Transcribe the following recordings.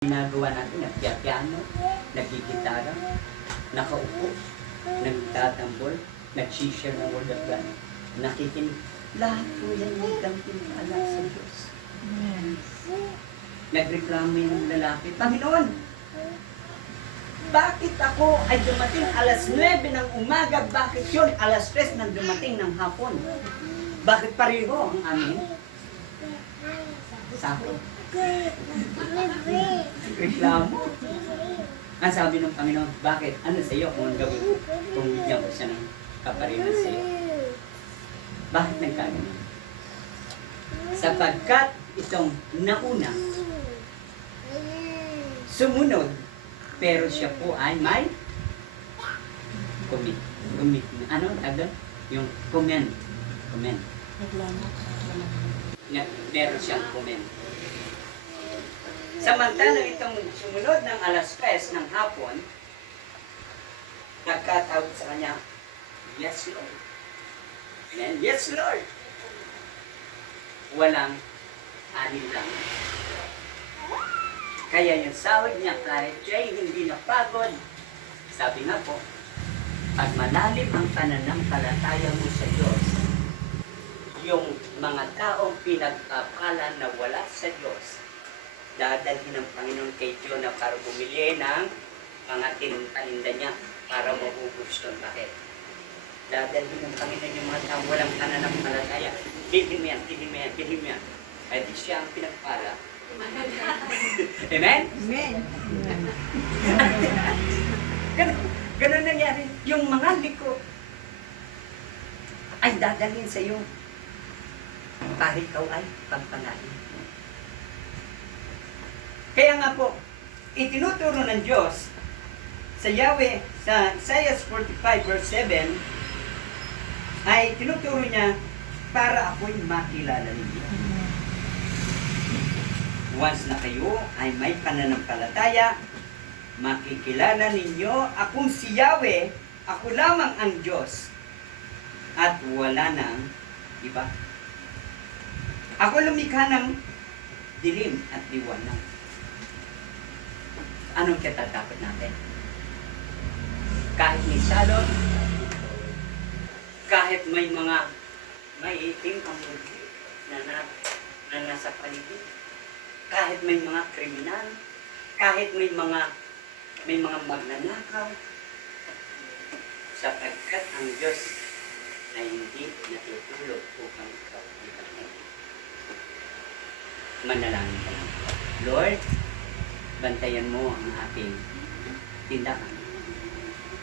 Ginagawa natin, nagpiano, nagkikitara, nakaupo, nagtatambol, nag-share ng word of God, nakikinig. Lahat po yan ay gantimpala sa Diyos. Nagreklamo yung lalaki, Panginoon, bakit ako ay dumating alas 9 ng umaga? Bakit yun alas 3 nang dumating ng hapon? Bakit pareho ang amin? Sakot. Reklamo. Ang sabi ng Panginoon, bakit? Ano sa iyo kung gawin ko? Kung bigyan ko siya ng kaparinan sa iyo. Bakit nagkaganon? Sapagkat itong nauna, sumunod, pero siya po ay may commit. Ano? Yung comment. Meron siyang comment. Samantalang itong sumunod ng alas 3 ng hapon, nagkatawag sa kanya, yes, Lord. Amen? Yes, Lord. Walang anin lang. Kaya yung sahod niya kahit siya'y hindi napagod, sabi nga po, pag malalim ang pananampalataya mo sa Diyos, yung mga taong pinagpapalan na wala sa Diyos, dadalhin ng Panginoon kay Jonah para bumili ng mga paninda niya para maubos doon. Bakit? Dadalhin ng Panginoon yung mga taong walang pananampalataya. Bilhin mo yan. Ay di siya ang pinagpala. Amen? Amen. Ganun nangyari. Yung mga liko ay dadalhin sa iyo para ikaw ay pagpalain. Kaya nga po, itinuturo ng Diyos sa Yahweh, sa Isaiah 45 verse 7, ay tinuturo niya para ako'y makilala ninyo. Once na kayo ay may pananampalataya, makikilala ninyo akong si Yahweh, ako lamang ang Diyos, at wala nang iba. Ako lumikha ng dilim at liwanag. Anong katatakot natin? Kahit may salot, kahit may itim ang mundi na nasa paligid, kahit may mga kriminal, kahit may mga magnanakaw, sapagkat ang Diyos ay hindi natutulog upang ikaw ay patayin. Manalangin ka lang. Lord, bantayan mo ang aking tindahan.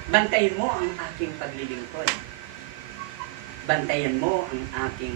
Bantayan mo ang aking paglilingkod. Bantayan mo ang aking